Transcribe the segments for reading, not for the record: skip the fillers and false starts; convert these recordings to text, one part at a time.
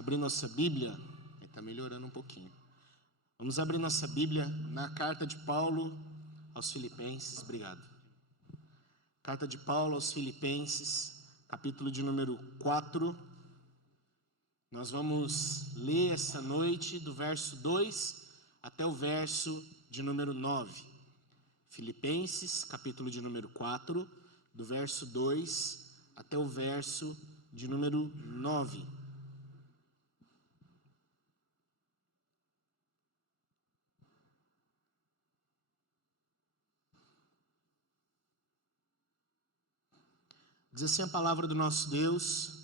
abrir nossa Bíblia, está melhorando um pouquinho. Vamos abrir nossa Bíblia na carta de Paulo aos Filipenses, obrigado. Carta de Paulo aos Filipenses, capítulo de número 4. Nós vamos ler essa noite do verso 2 até o verso de número 9. Filipenses, capítulo de número 4, do verso 2 até o verso de número 9. Diz assim a palavra do nosso Deus.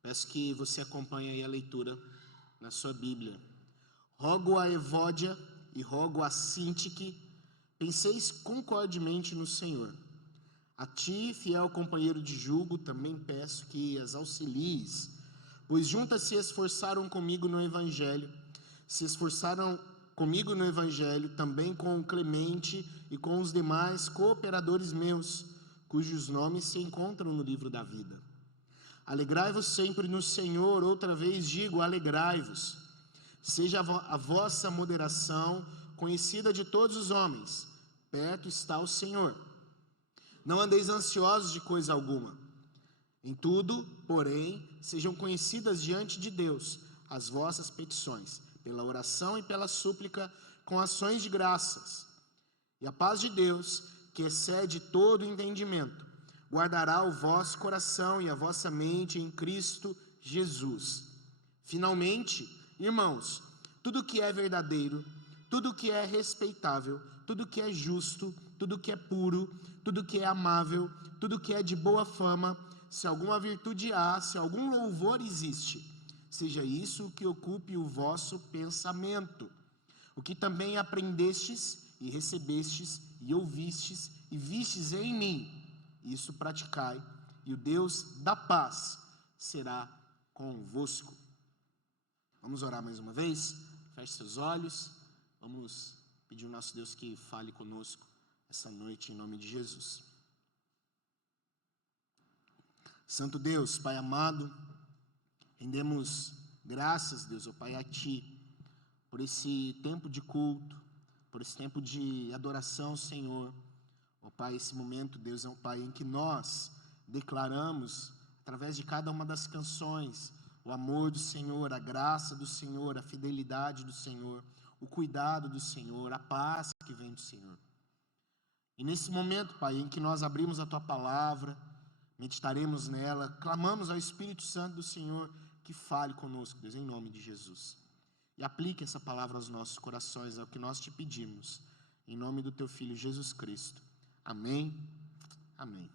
Peço que você acompanhe aí a leitura na sua Bíblia. Rogo a Evódia e rogo a Sintique, penseis concordemente no Senhor. A ti, fiel companheiro de jugo, também peço que as auxilies, pois juntas se esforçaram comigo no Evangelho, também com o Clemente e com os demais cooperadores meus, cujos nomes se encontram no livro da vida. Alegrai-vos sempre no Senhor, outra vez digo, alegrai-vos. Seja a vossa moderação conhecida de todos os homens, perto está o Senhor. Não andeis ansiosos de coisa alguma. Em tudo, porém, sejam conhecidas diante de Deus as vossas petições, pela oração e pela súplica, com ações de graças. E a paz de Deus, que excede todo entendimento, guardará o vosso coração e a vossa mente em Cristo Jesus. Finalmente, irmãos, tudo que é verdadeiro, tudo que é respeitável, tudo que é justo, tudo que é puro, tudo que é amável, tudo que é de boa fama, se alguma virtude há, se algum louvor existe, seja isso o que ocupe o vosso pensamento. O que também aprendestes e recebestes e ouvistes e vistes em mim, isso praticai, e o Deus da paz será convosco. Vamos orar mais uma vez? Feche seus olhos. Vamos pedir ao nosso Deus que fale conosco essa noite em nome de Jesus. Santo Deus, Pai amado, rendemos graças, Deus, ó Pai, a Ti, por esse tempo de culto, por esse tempo de adoração, Senhor. Ó Pai, esse momento, Deus, é um Pai em que nós declaramos, através de cada uma das canções, o amor do Senhor, a graça do Senhor, a fidelidade do Senhor, o cuidado do Senhor, a paz que vem do Senhor. E nesse momento, Pai, em que nós abrimos a Tua palavra, meditaremos nela, clamamos ao Espírito Santo do Senhor que fale conosco, Deus, em nome de Jesus. E aplique essa palavra aos nossos corações, é o que nós te pedimos, em nome do Teu Filho Jesus Cristo. Amém, amém.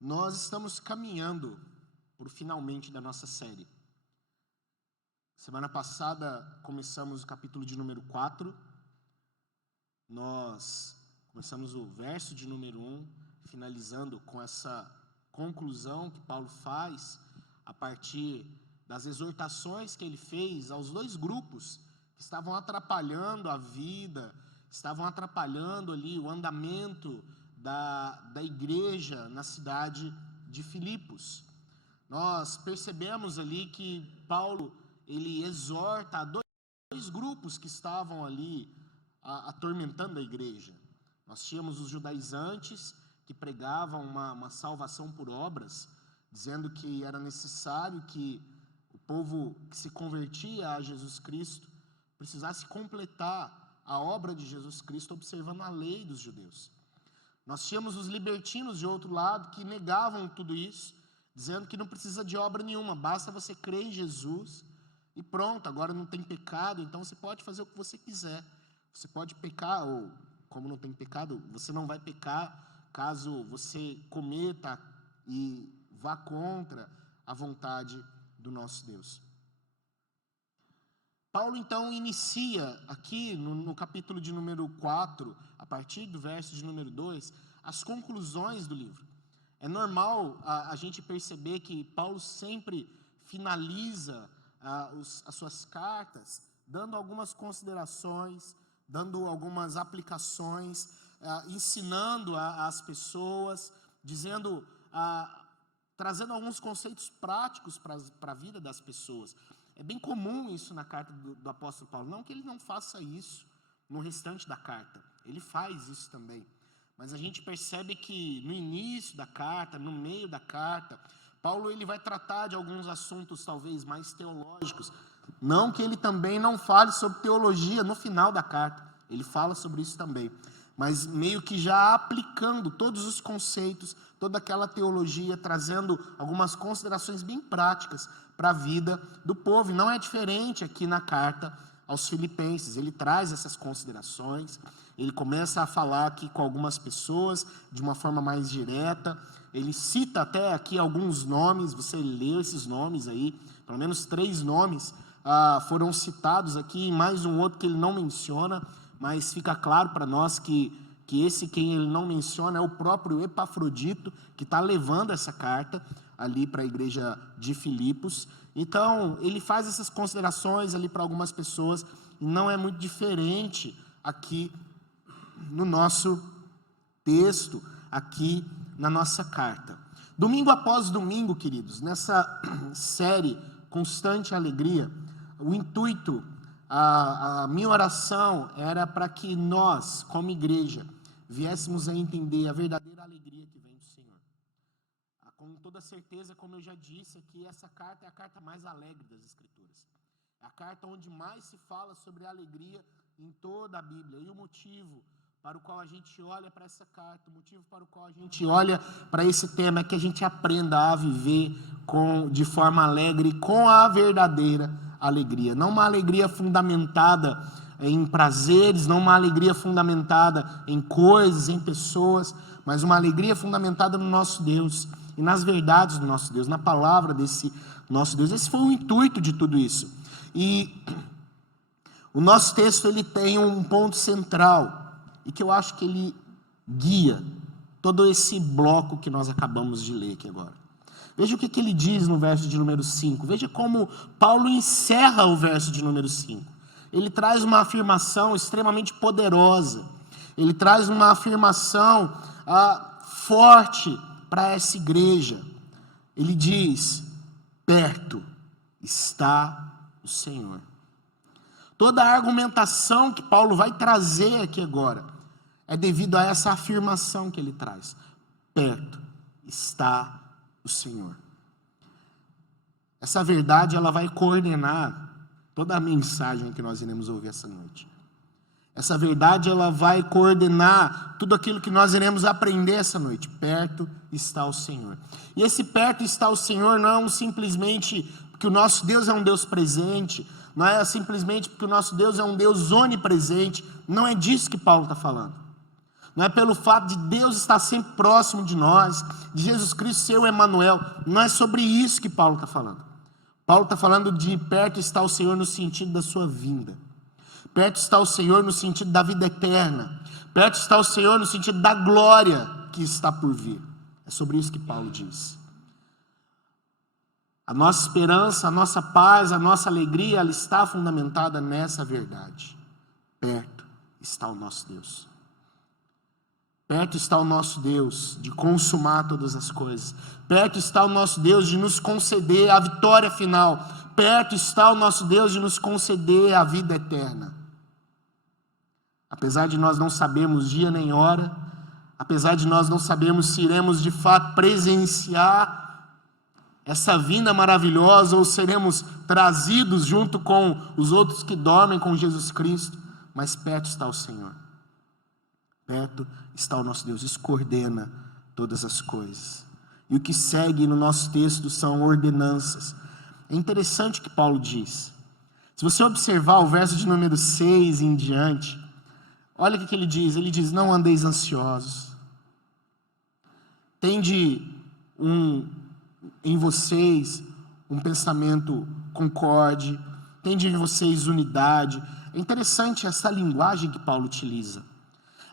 Nós estamos caminhando para o finalmente da nossa série. Semana passada começamos o capítulo de número 4. Nós começamos o verso de número 1, finalizando com essa conclusão que Paulo faz a partir das exortações que ele fez aos dois grupos que estavam atrapalhando a vida, estavam atrapalhando ali o andamento da igreja na cidade de Filipos. Nós percebemos ali que Paulo, ele exorta a dois grupos que estavam ali atormentando a igreja. Nós tínhamos os judaizantes que pregavam uma salvação por obras, dizendo que era necessário que o povo que se convertia a Jesus Cristo precisasse completar a obra de Jesus Cristo observando a lei dos judeus. Nós tínhamos os libertinos de outro lado que negavam tudo isso, dizendo que não precisa de obra nenhuma, basta você crer em Jesus e pronto, agora não tem pecado, então você pode fazer o que você quiser. Você pode pecar, ou como não tem pecado, você não vai pecar caso você cometa e vá contra a vontade do nosso Deus. Paulo então inicia aqui no capítulo de número 4, a partir do verso de número 2, as conclusões do livro. É normal a gente perceber que Paulo sempre finaliza as suas cartas dando algumas considerações, dando algumas aplicações, ensinando as pessoas, dizendo trazendo alguns conceitos práticos para a vida das pessoas. É bem comum isso na carta do apóstolo Paulo. Não que ele não faça isso no restante da carta. Ele faz isso também. Mas a gente percebe que no início da carta, no meio da carta, Paulo ele vai tratar de alguns assuntos talvez mais teológicos. Não que ele também não fale sobre teologia no final da carta. Ele fala sobre isso também. Mas meio que já aplicando todos os conceitos, toda aquela teologia, trazendo algumas considerações bem práticas para a vida do povo. E não é diferente aqui na carta aos Filipenses. Ele traz essas considerações, ele começa a falar aqui com algumas pessoas de uma forma mais direta. Ele cita até aqui alguns nomes, você leu esses nomes aí, pelo menos 3 nomes foram citados aqui, e mais um outro que ele não menciona, mas fica claro para nós que esse quem ele não menciona é o próprio Epafrodito, que está levando essa carta ali para a igreja de Filipos. Então, ele faz essas considerações ali para algumas pessoas, e não é muito diferente aqui no nosso texto, aqui na nossa carta. Domingo após domingo, queridos, nessa série Constante Alegria, o intuito, a minha oração era para que nós, como igreja, viéssemos a entender a verdadeira alegria que vem do Senhor. Com toda certeza, como eu já disse aqui, essa carta é a carta mais alegre das Escrituras. É a carta onde mais se fala sobre a alegria em toda a Bíblia. E o motivo para o qual a gente olha para essa carta, o motivo para o qual a gente olha para esse tema é que a gente aprenda a viver de forma alegre, com a verdadeira alegria. Não uma alegria fundamentada em prazeres, não uma alegria fundamentada em coisas, em pessoas, mas uma alegria fundamentada no nosso Deus e nas verdades do nosso Deus, na palavra desse nosso Deus. Esse foi o intuito de tudo isso. E o nosso texto ele tem um ponto central e que eu acho que ele guia todo esse bloco que nós acabamos de ler aqui agora. Veja o que ele diz no verso de número 5. Veja como Paulo encerra o verso de número 5. Ele traz uma afirmação extremamente poderosa. Ele traz uma afirmação forte para essa igreja. Ele diz: perto está o Senhor. Toda a argumentação que Paulo vai trazer aqui agora é devido a essa afirmação que ele traz. Perto está o Senhor. Essa verdade ela vai coordenar toda a mensagem que nós iremos ouvir essa noite. Essa verdade ela vai coordenar tudo aquilo que nós iremos aprender essa noite. Perto está o Senhor. E esse perto está o Senhor não é simplesmente porque o nosso Deus é um Deus presente, não é simplesmente porque o nosso Deus é um Deus onipresente. Não é disso que Paulo está falando. Não é pelo fato de Deus estar sempre próximo de nós, de Jesus Cristo ser o Emanuel. Não é sobre isso que Paulo está falando. Paulo está falando de perto está o Senhor no sentido da sua vinda. Perto está o Senhor no sentido da vida eterna. Perto está o Senhor no sentido da glória que está por vir. É sobre isso que Paulo diz. A nossa esperança, a nossa paz, a nossa alegria, ela está fundamentada nessa verdade. Perto está o nosso Deus. Perto está o nosso Deus de consumar todas as coisas. Perto está o nosso Deus de nos conceder a vitória final. Perto está o nosso Deus de nos conceder a vida eterna. Apesar de nós não sabermos dia nem hora, apesar de nós não sabermos se iremos de fato presenciar essa vinda maravilhosa ou seremos trazidos junto com os outros que dormem com Jesus Cristo, mas perto está o Senhor. Perto está o nosso Deus, isso coordena todas as coisas. E o que segue no nosso texto são ordenanças. É interessante o que Paulo diz. Se você observar o verso de número 6 em diante, olha o que ele diz. Ele diz: não andeis ansiosos. Tende em vocês um pensamento concorde. Tende em vocês unidade. É interessante essa linguagem que Paulo utiliza.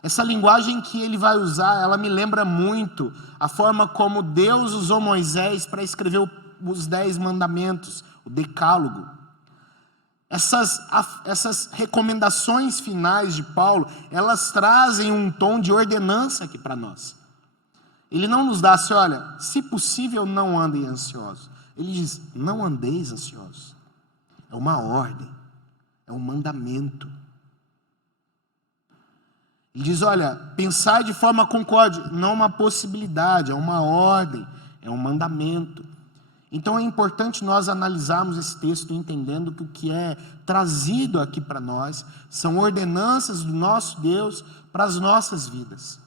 Essa linguagem que ele vai usar, ela me lembra muito a forma como Deus usou Moisés para escrever os 10 mandamentos, o decálogo. Essas recomendações finais de Paulo, elas trazem um tom de ordenança aqui para nós. Ele não nos dá assim, olha, se possível não andem ansiosos. Ele diz, não andeis ansiosos. É uma ordem, é um mandamento. Ele diz, olha, pensai de forma concorde, não uma possibilidade, é uma ordem, é um mandamento. Então é importante nós analisarmos esse texto entendendo que o que é trazido aqui para nós são ordenanças do nosso Deus para as nossas vidas.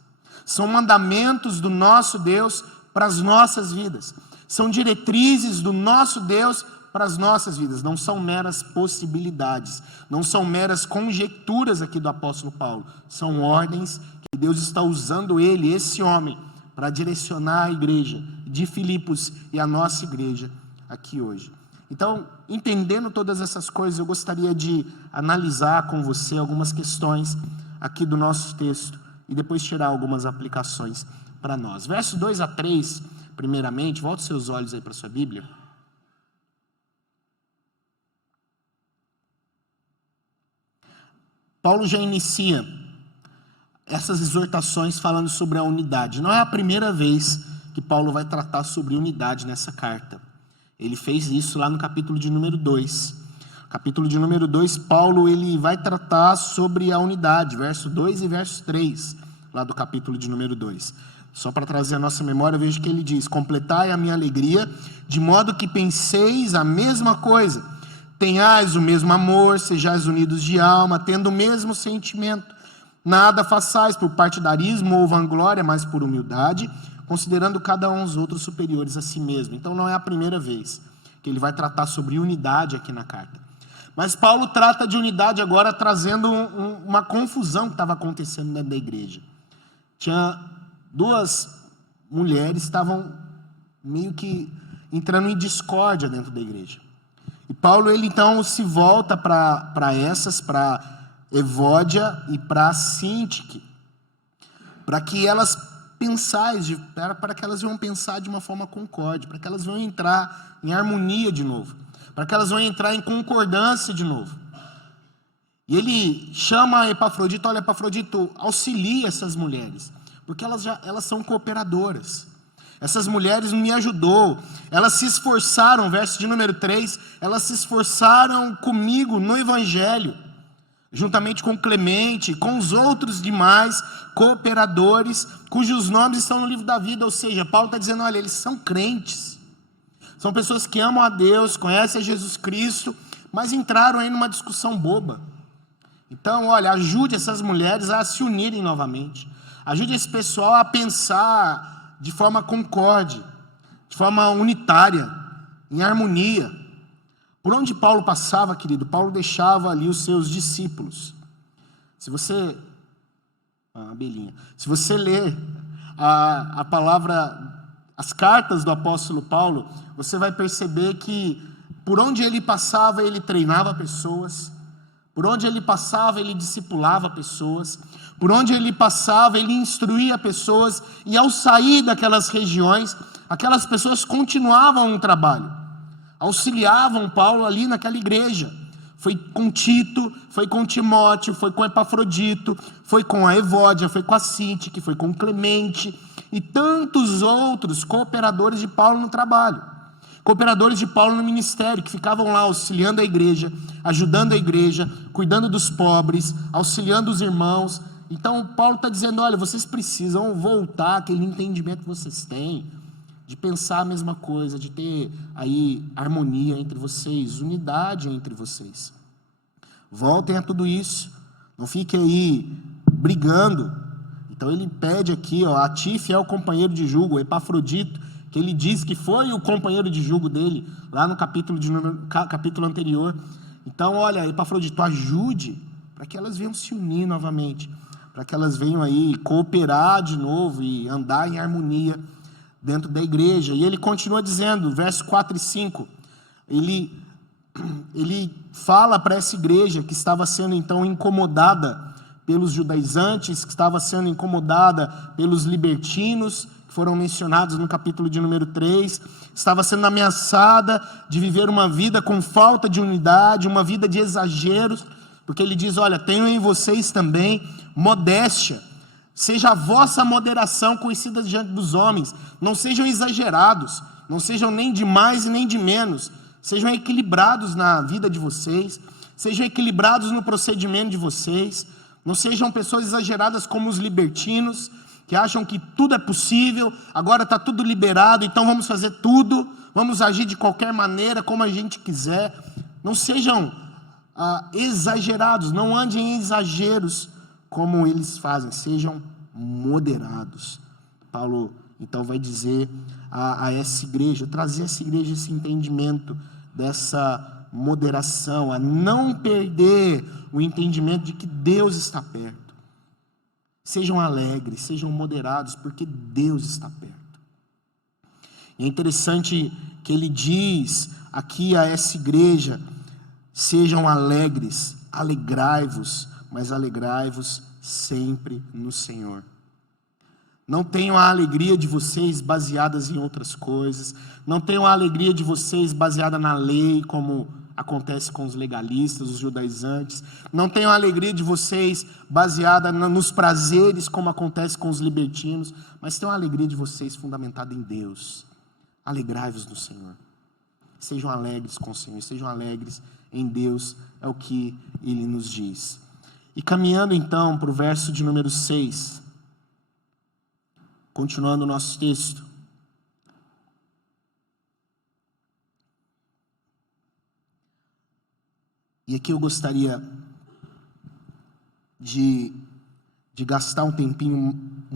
São mandamentos do nosso Deus para as nossas vidas. São diretrizes do nosso Deus para as nossas vidas. Não são meras possibilidades. Não são meras conjecturas aqui do apóstolo Paulo. São ordens que Deus está usando ele, esse homem, para direcionar a igreja de Filipos e a nossa igreja aqui hoje. Então, entendendo todas essas coisas, eu gostaria de analisar com você algumas questões aqui do nosso texto e depois tirar algumas aplicações para nós. Versos 2 a 3, primeiramente, volte seus olhos aí para a sua Bíblia. Paulo já inicia essas exortações falando sobre a unidade. Não é a primeira vez que Paulo vai tratar sobre unidade nessa carta. Ele fez isso lá no capítulo de número 2. Capítulo de número 2, Paulo ele vai tratar sobre a unidade, verso 2 e verso 3, lá do capítulo de número 2. Só para trazer a nossa memória, veja que ele diz, completai a minha alegria, de modo que penseis a mesma coisa, tenhais o mesmo amor, sejais unidos de alma, tendo o mesmo sentimento. Nada façais por partidarismo ou vanglória, mas por humildade, considerando cada um os outros superiores a si mesmo. Então não é a primeira vez que ele vai tratar sobre unidade aqui na carta. Mas Paulo trata de unidade agora trazendo uma confusão que estava acontecendo dentro da igreja. Tinha duas mulheres que estavam meio que entrando em discórdia dentro da igreja. E Paulo ele então se volta para Evódia e para Sintique, para que elas para que elas venham pensar de uma forma concorde, para que elas venham entrar em harmonia de novo, para que elas venham entrar em concordância de novo. E ele chama Epafrodito, olha, Epafrodito, auxilia essas mulheres, porque elas são cooperadoras. Essas mulheres me ajudou, elas se esforçaram, verso de número 3, elas se esforçaram comigo no Evangelho, juntamente com Clemente, com os outros demais cooperadores, cujos nomes estão no livro da vida. Ou seja, Paulo está dizendo, olha, eles são crentes, são pessoas que amam a Deus, conhecem a Jesus Cristo, mas entraram aí numa discussão boba. Então, olha, ajude essas mulheres a se unirem novamente, ajude esse pessoal a pensar de forma concorde, de forma unitária, em harmonia. Por onde Paulo passava, querido, Paulo deixava ali os seus discípulos. Se você ler a palavra, as cartas do apóstolo Paulo, você vai perceber que por onde ele passava, ele treinava pessoas, por onde ele passava, ele discipulava pessoas, por onde ele passava, ele instruía pessoas, e ao sair daquelas regiões, aquelas pessoas continuavam o trabalho, auxiliavam Paulo ali naquela igreja. Foi com Tito, foi com Timóteo, foi com Epafrodito, foi com a Evódia, foi com a Sintique, foi com Clemente e tantos outros cooperadores de Paulo no trabalho, cooperadores de Paulo no ministério, que ficavam lá auxiliando a igreja, ajudando a igreja, cuidando dos pobres, auxiliando os irmãos. Então Paulo está dizendo, olha, vocês precisam voltar àquele entendimento que vocês têm, de pensar a mesma coisa, de ter aí harmonia entre vocês, unidade entre vocês. Voltem a tudo isso, não fiquem aí brigando. Então ele pede aqui, a ti, fiel companheiro de jugo, o Epafrodito, que ele diz que foi o companheiro de jugo dele, lá no capítulo anterior. Então, olha, Epafrodito, ajude para que elas venham se unir novamente, para que elas venham aí cooperar de novo e andar em harmonia dentro da igreja. E ele continua dizendo, versos 4 e 5, ele fala para essa igreja que estava sendo então incomodada pelos judaizantes, que estava sendo incomodada pelos libertinos, que foram mencionados no capítulo de número 3, estava sendo ameaçada de viver uma vida com falta de unidade, uma vida de exageros, porque ele diz, olha, tenham em vocês também modéstia, Seja a vossa moderação conhecida diante dos homens. Não sejam exagerados, não sejam nem de mais e nem de menos. Sejam equilibrados na vida de vocês, sejam equilibrados no procedimento de vocês. Não sejam pessoas exageradas como os libertinos, que acham que tudo é possível, agora está tudo liberado, então vamos fazer tudo, vamos agir de qualquer maneira, como a gente quiser. Não sejam exagerados, não andem em exageros como eles fazem, sejam moderados. Paulo então vai dizer a essa igreja, trazer a essa igreja esse entendimento dessa moderação, a não perder o entendimento de que Deus está perto. Sejam alegres, sejam moderados, porque Deus está perto. E é interessante que ele diz aqui a essa igreja: sejam alegres, alegrai-vos, mas alegrai-vos sempre no Senhor. Não tenham a alegria de vocês baseadas em outras coisas, não tenham a alegria de vocês baseada na lei, como acontece com os legalistas, os judaizantes. Não tenham a alegria de vocês baseada nos prazeres, como acontece com os libertinos, mas tenham a alegria de vocês fundamentada em Deus. Alegrai-vos no Senhor. Sejam alegres com o Senhor, sejam alegres em Deus, é o que Ele nos diz. E caminhando então para o verso de número 6, continuando o nosso texto. E aqui eu gostaria de gastar um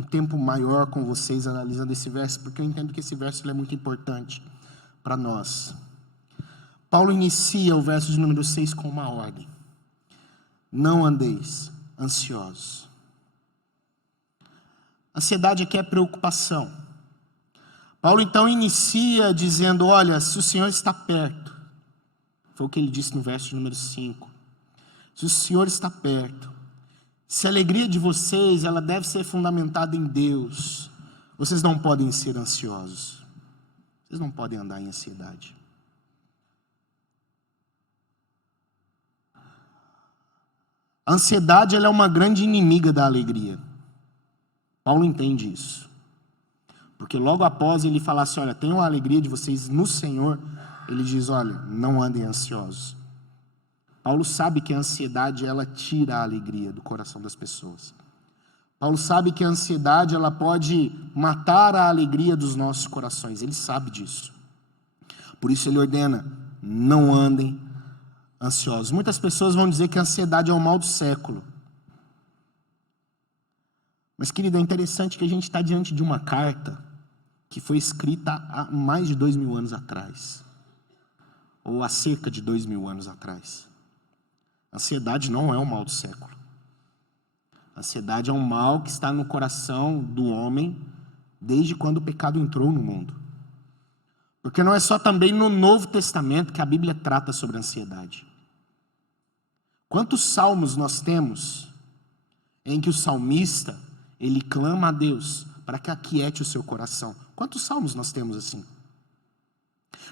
tempo maior com vocês analisando esse verso, porque eu entendo que esse verso é muito importante para nós. Paulo inicia o verso de número 6 com uma ordem: não andeis ansiosos. Ansiedade aqui é preocupação. Paulo então inicia dizendo: olha, se o Senhor está perto, foi o que ele disse no verso de número 5. Se o Senhor está perto, se a alegria de vocês, ela deve ser fundamentada em Deus, vocês não podem ser ansiosos. Vocês não podem andar em ansiedade. A ansiedade, ela é uma grande inimiga da alegria. Paulo entende isso. Porque logo após ele falar assim: olha, tenham a alegria de vocês no Senhor, ele diz: olha, não andem ansiosos. Paulo sabe que a ansiedade, ela tira a alegria do coração das pessoas. Paulo sabe que a ansiedade, ela pode matar a alegria dos nossos corações. Ele sabe disso. Por isso ele ordena: não andem ansiosos. Muitas pessoas vão dizer que a ansiedade é o mal do século. Mas, querido, é interessante que a gente está diante de uma carta que foi escrita há mais de 2000 anos atrás. Ou há cerca de 2000 anos atrás. A ansiedade não é o mal do século. A ansiedade é um mal que está no coração do homem desde quando o pecado entrou no mundo. Porque não é só também no Novo Testamento que a Bíblia trata sobre a ansiedade. Quantos salmos nós temos em que o salmista, ele clama a Deus para que aquiete o seu coração? Quantos salmos nós temos assim?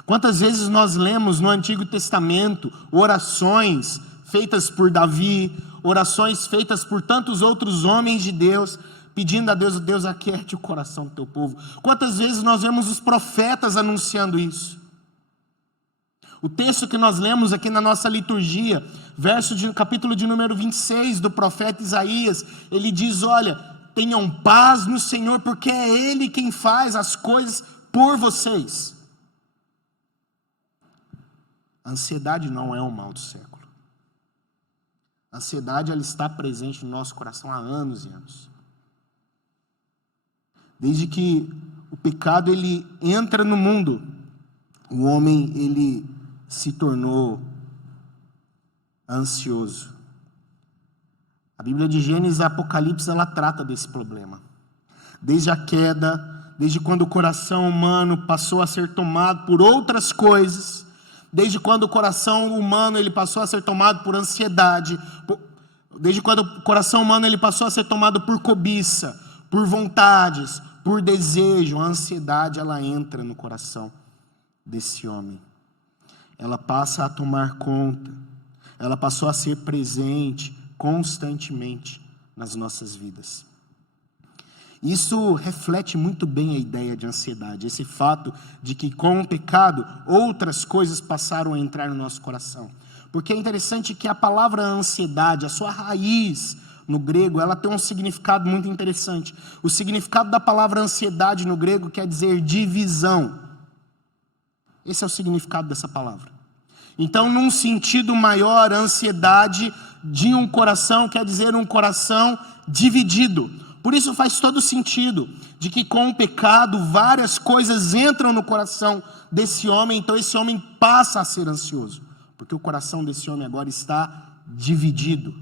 Quantas vezes nós lemos no Antigo Testamento orações feitas por Davi, orações feitas por tantos outros homens de Deus, pedindo a Deus: Deus, aquiete o coração do teu povo. Quantas vezes nós vemos os profetas anunciando isso? O texto que nós lemos aqui na nossa liturgia, capítulo de número 26 do profeta Isaías, ele diz: olha, tenham paz no Senhor, porque é Ele quem faz as coisas por vocês. A ansiedade não é o mal do século. A ansiedade, ela está presente no nosso coração há anos e anos. Desde que o pecado ele entra no mundo, o homem ele se tornou ansioso. A Bíblia de Gênesis e Apocalipse, ela trata desse problema. Desde a queda, desde quando o coração humano passou a ser tomado por outras coisas, desde quando o coração humano ele passou a ser tomado por ansiedade, desde quando o coração humano ele passou a ser tomado por cobiça, por vontades, por desejo, a ansiedade ela entra no coração desse homem. Ela passa a tomar conta, ela passou a ser presente constantemente nas nossas vidas. Isso reflete muito bem a ideia de ansiedade, esse fato de que com o pecado outras coisas passaram a entrar no nosso coração. Porque é interessante que a palavra ansiedade, a sua raiz no grego, ela tem um significado muito interessante. O significado da palavra ansiedade no grego quer dizer divisão. Esse é o significado dessa palavra. Então, num sentido maior, a ansiedade de um coração quer dizer um coração dividido. Por isso faz todo sentido de que com o pecado várias coisas entram no coração desse homem, então esse homem passa a ser ansioso, porque o coração desse homem agora está dividido.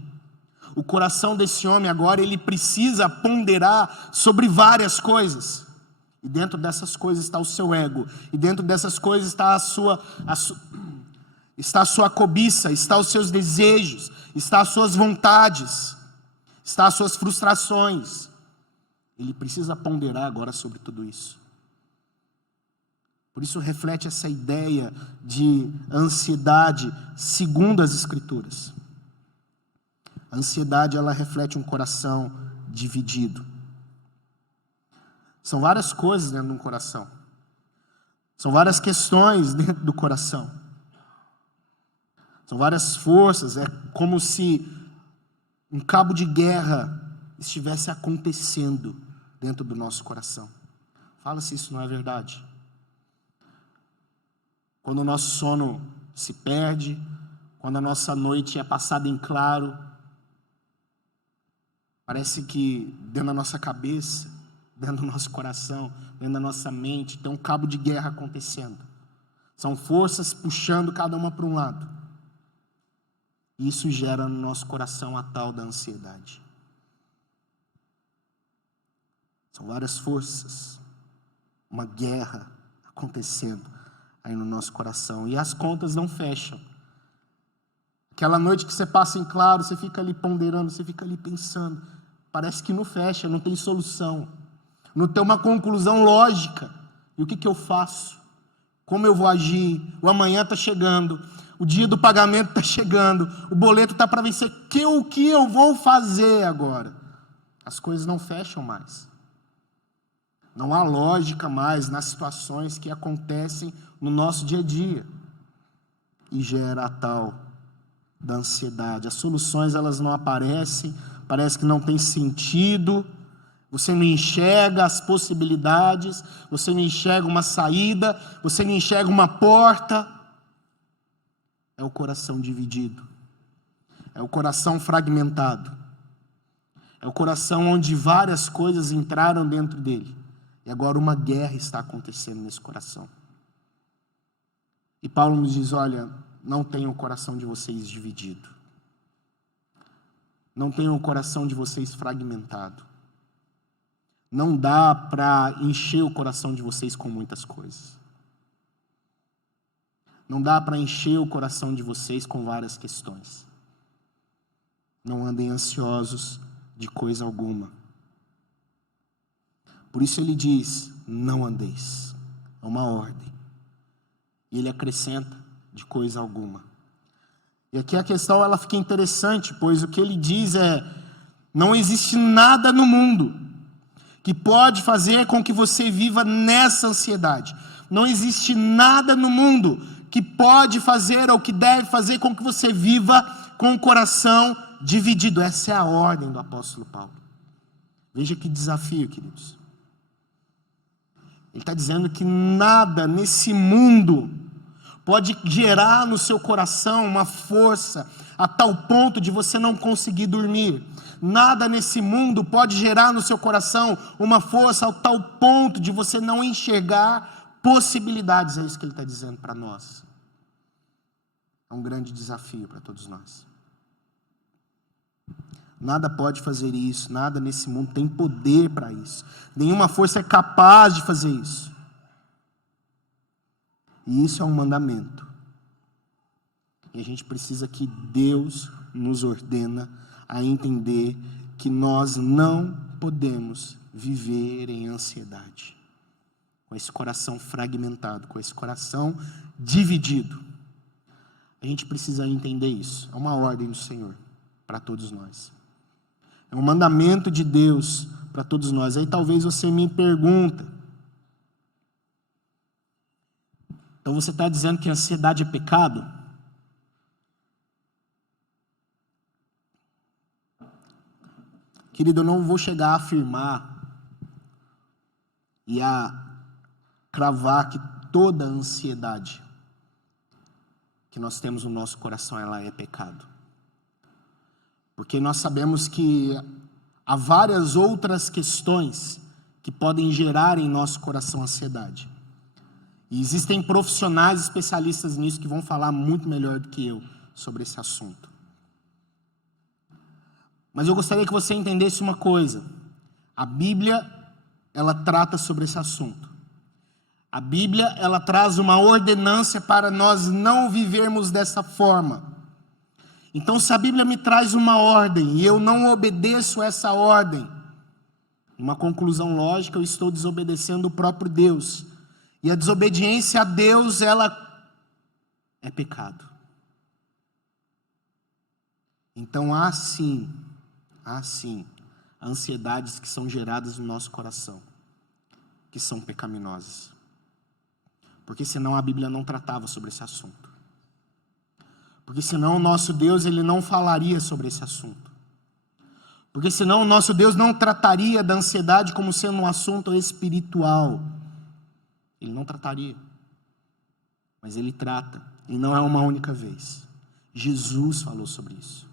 O coração desse homem agora, ele precisa ponderar sobre várias coisas, e dentro dessas coisas está o seu ego, e dentro dessas coisas está está a sua cobiça, está os seus desejos, está as suas vontades, está as suas frustrações. Ele precisa ponderar agora sobre tudo isso. Por isso reflete essa ideia de ansiedade segundo as Escrituras. A ansiedade, ela reflete um coração dividido. São várias coisas dentro de um coração. São várias questões dentro do coração. São várias forças. É como se um cabo de guerra estivesse acontecendo dentro do nosso coração. Fala se isso não é verdade. Quando o nosso sono se perde, quando a nossa noite é passada em claro, parece que dentro da nossa cabeça, dentro do nosso coração, dentro da nossa mente, tem um cabo de guerra acontecendo. São forças puxando cada uma para um lado. E isso gera no nosso coração a tal da ansiedade. São várias forças, uma guerra acontecendo aí no nosso coração. E as contas não fecham. Aquela noite que você passa em claro, você fica ali ponderando, você fica ali pensando. Parece que não fecha, não tem solução. Não tem uma conclusão lógica. E o que eu faço? Como eu vou agir? O amanhã está chegando. O dia do pagamento está chegando. O boleto está para vencer. O que eu vou fazer agora? As coisas não fecham mais. Não há lógica mais nas situações que acontecem no nosso dia a dia. E gera a tal da ansiedade. As soluções, elas não aparecem, parece que não tem sentido. Você não enxerga as possibilidades, você não enxerga uma saída, você não enxerga uma porta. É o coração dividido. É o coração fragmentado. É o coração onde várias coisas entraram dentro dele. E agora uma guerra está acontecendo nesse coração. E Paulo nos diz, olha, não tenham o coração de vocês dividido. Não tenham o coração de vocês fragmentado. Não dá para encher o coração de vocês com muitas coisas. Não dá para encher o coração de vocês com várias questões. Não andem ansiosos de coisa alguma. Por isso ele diz, não andeis. É uma ordem. E ele acrescenta, de coisa alguma. E aqui a questão ela fica interessante, pois o que ele diz é, não existe nada no mundo que pode fazer com que você viva nessa ansiedade. Não existe nada no mundo que pode fazer ou que deve fazer com que você viva com o coração dividido. Essa é a ordem do apóstolo Paulo. Veja que desafio, queridos. Ele está dizendo que nada nesse mundo pode gerar no seu coração uma força a tal ponto de você não conseguir dormir. Nada nesse mundo pode gerar no seu coração uma força a tal ponto de você não enxergar possibilidades. É isso que ele está dizendo para nós. É um grande desafio para todos nós. Nada pode fazer isso, nada nesse mundo tem poder para isso. Nenhuma força é capaz de fazer isso. E isso é um mandamento. E a gente precisa que Deus nos ordena a entender que nós não podemos viver em ansiedade. Com esse coração fragmentado, com esse coração dividido. A gente precisa entender isso. É uma ordem do Senhor para todos nós. É um mandamento de Deus para todos nós. Aí talvez você me pergunta, então você está dizendo que a ansiedade é pecado? Querido, eu não vou chegar a afirmar e a cravar que toda ansiedade que nós temos no nosso coração, ela é pecado. Porque nós sabemos que há várias outras questões que podem gerar em nosso coração ansiedade. E existem profissionais especialistas nisso que vão falar muito melhor do que eu sobre esse assunto. Mas eu gostaria que você entendesse uma coisa. A Bíblia, ela trata sobre esse assunto. A Bíblia, ela traz uma ordenância para nós não vivermos dessa forma. Então, se a Bíblia me traz uma ordem e eu não obedeço essa ordem, uma conclusão lógica, eu estou desobedecendo o próprio Deus. E a desobediência a Deus, ela é pecado. Então, há sim, ansiedades que são geradas no nosso coração, que são pecaminosas. Porque senão a Bíblia não tratava sobre esse assunto. Porque senão o nosso Deus, ele não falaria sobre esse assunto. Porque senão o nosso Deus não trataria da ansiedade como sendo um assunto espiritual. Ele não trataria. Mas ele trata. E não é uma única vez. Jesus falou sobre isso.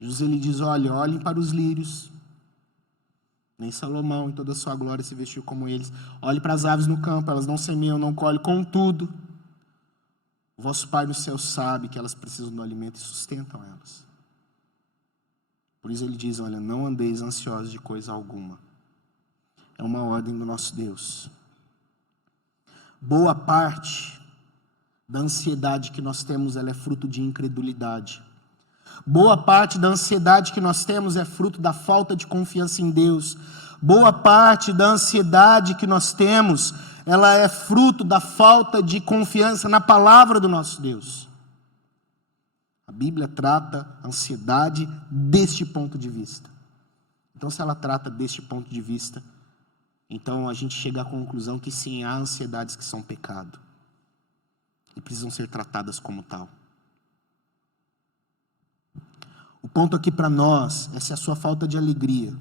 Jesus, ele diz, olha, olhem para os lírios. Nem Salomão em toda a sua glória se vestiu como eles. Olhe para as aves no campo, elas não semeiam, não colhem, contudo, o vosso Pai no céu sabe que elas precisam do alimento e sustentam elas. Por isso ele diz, olha, não andeis ansiosos de coisa alguma. É uma ordem do nosso Deus. Boa parte da ansiedade que nós temos, ela é fruto de incredulidade. Boa parte da ansiedade que nós temos é fruto da falta de confiança em Deus. Boa parte da ansiedade que nós temos, ela é fruto da falta de confiança na palavra do nosso Deus. A Bíblia trata a ansiedade deste ponto de vista. Então, se ela trata deste ponto de vista, então a gente chega à conclusão que sim, há ansiedades que são pecado. E precisam ser tratadas como tal. O ponto aqui para nós é se a sua falta de alegria,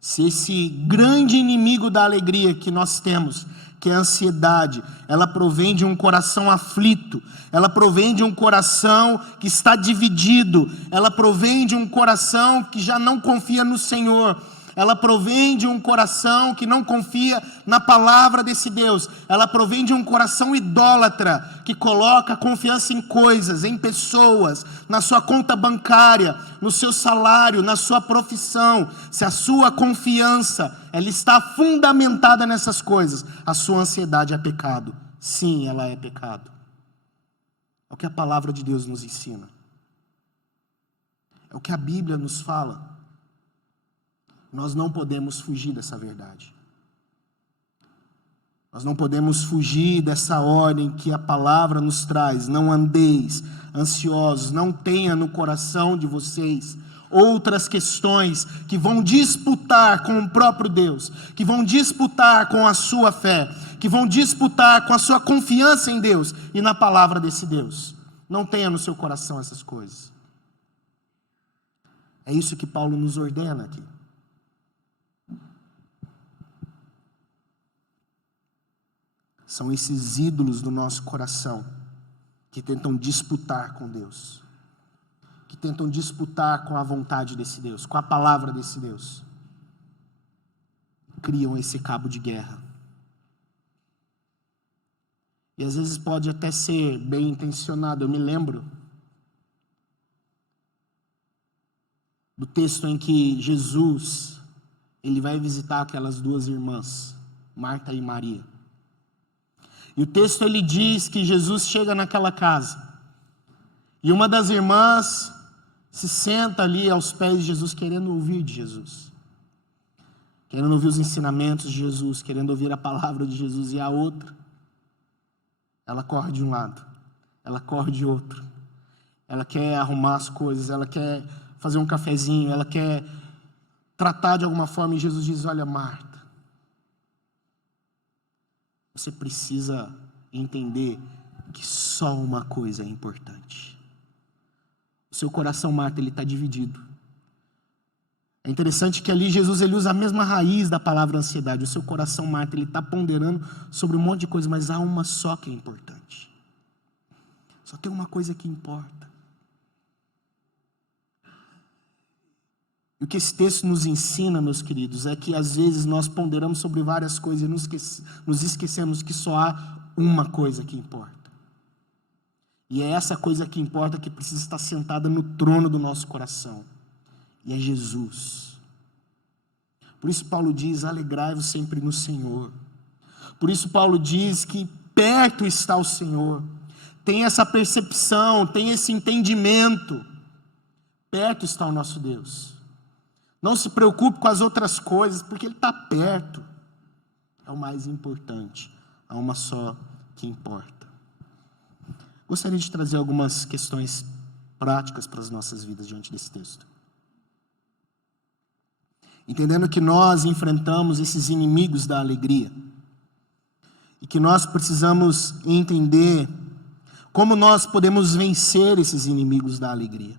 se esse grande inimigo da alegria que nós temos, que é a ansiedade, ela provém de um coração aflito, ela provém de um coração que está dividido, ela provém de um coração que já não confia no Senhor, ela provém de um coração que não confia na palavra desse Deus, ela provém de um coração idólatra, que coloca confiança em coisas, em pessoas, na sua conta bancária, no seu salário, na sua profissão. Se a sua confiança, ela está fundamentada nessas coisas, a sua ansiedade é pecado. Sim, ela é pecado. É o que a palavra de Deus nos ensina. É o que a Bíblia nos fala. Nós não podemos fugir dessa verdade. Nós não podemos fugir dessa ordem que a palavra nos traz. Não andeis ansiosos, não tenha no coração de vocês outras questões que vão disputar com o próprio Deus, que vão disputar com a sua fé, que vão disputar com a sua confiança em Deus e na palavra desse Deus. Não tenha no seu coração essas coisas. É isso que Paulo nos ordena aqui. São esses ídolos do nosso coração que tentam disputar com Deus, que tentam disputar com a vontade desse Deus, com a palavra desse Deus. Criam esse cabo de guerra. E às vezes pode até ser bem intencionado. Eu me lembro do texto em que Jesus, ele vai visitar aquelas duas irmãs, Marta e Maria. E o texto ele diz que Jesus chega naquela casa. E uma das irmãs se senta ali aos pés de Jesus, querendo ouvir de Jesus. Querendo ouvir os ensinamentos de Jesus, querendo ouvir a palavra de Jesus. E a outra, ela corre de um lado, ela corre de outro. Ela quer arrumar as coisas, ela quer fazer um cafezinho, ela quer tratar de alguma forma, e Jesus diz: olha, Marta, você precisa entender que só uma coisa é importante. O seu coração, Marta, ele está dividido. É interessante que ali Jesus ele usa a mesma raiz da palavra ansiedade. O seu coração, Marta, ele está ponderando sobre um monte de coisa, mas há uma só que é importante. Só tem uma coisa que importa. E o que esse texto nos ensina, meus queridos, é que às vezes nós ponderamos sobre várias coisas e nos esquecemos que só há uma coisa que importa. E é essa coisa que importa que precisa estar sentada no trono do nosso coração. E é Jesus. Por isso Paulo diz: alegrai-vos sempre no Senhor. Por isso Paulo diz que perto está o Senhor. Tem essa percepção, tem esse entendimento. Perto está o nosso Deus. Não se preocupe com as outras coisas, porque Ele está perto. É o mais importante. Há uma só que importa. Gostaria de trazer algumas questões práticas para as nossas vidas diante desse texto. Entendendo que nós enfrentamos esses inimigos da alegria. E que nós precisamos entender como nós podemos vencer esses inimigos da alegria.